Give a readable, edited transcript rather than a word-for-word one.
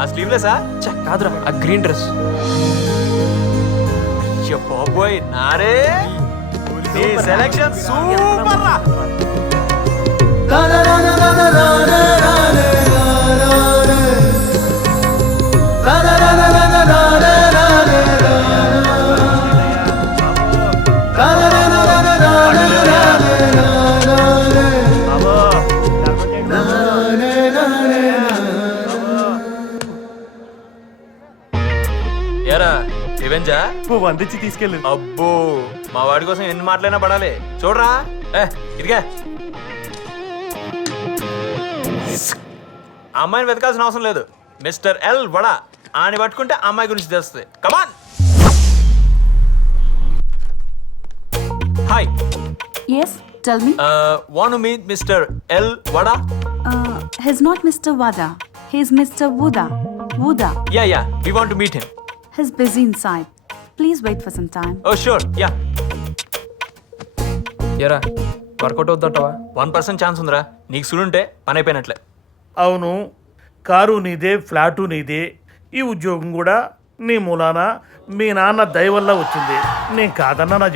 ఆ స్లీవ్లెసా? కాదురా ఆ గ్రీన్ డ్రెస్. బాబోయ్ నారే, నీ సెలక్షన్ సూపర్ రా. ఏరా రివెంజా? అందించి తీసుకెళ్ళు. అబ్బో, మా వాడి కోసం ఎన్ని మాటలైనా పడాలి. చూడరా ఇదిగా, అమ్మాయిని వెతకాల్సిన అవసరం లేదు. మిస్టర్ ఎల్ వడా అని పట్టుకుంటే అమ్మాయి గురించి తెలుస్తుంది. కమాన్. Hi. Yes, tell me. Want to meet Mr. L. Vada? He's not Mr. Wada. He's Mr. Wuda. Wuda. Yeah. We want to meet him. He's busy inside. Please wait for some time. Oh, sure. Yeah. ఎరా work out అవుతుంటావా? 1% chance ఉందిరా. నీకు సులుంటే పని అయిపోయినట్లే. అవును, car నీదే, flat నీదే. ఈ ఉద్యోగం కూడా నీ మూలాన మీ నాన్న దయ వల్ల వచ్చింది. నేను కాదన్నా నా